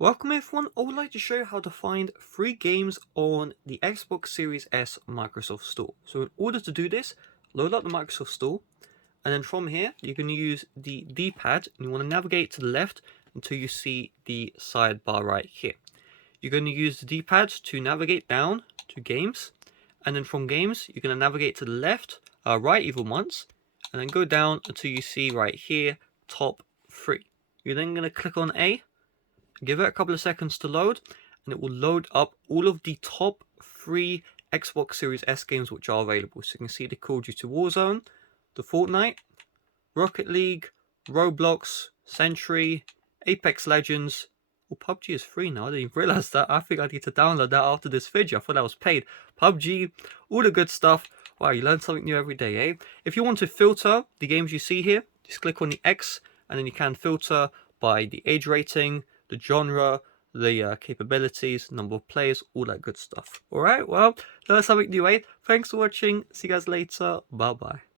Welcome everyone, I would like to show you how to find free games on the Xbox Series S Microsoft Store. So in order to do this, load up the Microsoft Store, and then from here you're going to use the D-pad and you want to navigate to the left until you see the sidebar right here. You're going to use the D-pad to navigate down to games, and then from games you're going to navigate to the left, right even once, and then go down until you see right here, top 3. You're then going to click on A. Give it a couple of seconds to load, and it will load up all of the top 3 Xbox Series S games which are available. So you can see the Call of Duty Warzone, the Fortnite, Rocket League, Roblox, Sentry, Apex Legends. Well, PUBG is free now. I didn't even realize that. I think I need to download that after this video. I thought that was paid. PUBG, all the good stuff. Wow, you learn something new every day, eh? If you want to filter the games you see here, just click on the X, and then you can filter by the age rating, the genre, the capabilities, number of players, all that good stuff. Alright, well, learn something new, eh? Thanks for watching. See you guys later. Bye-bye.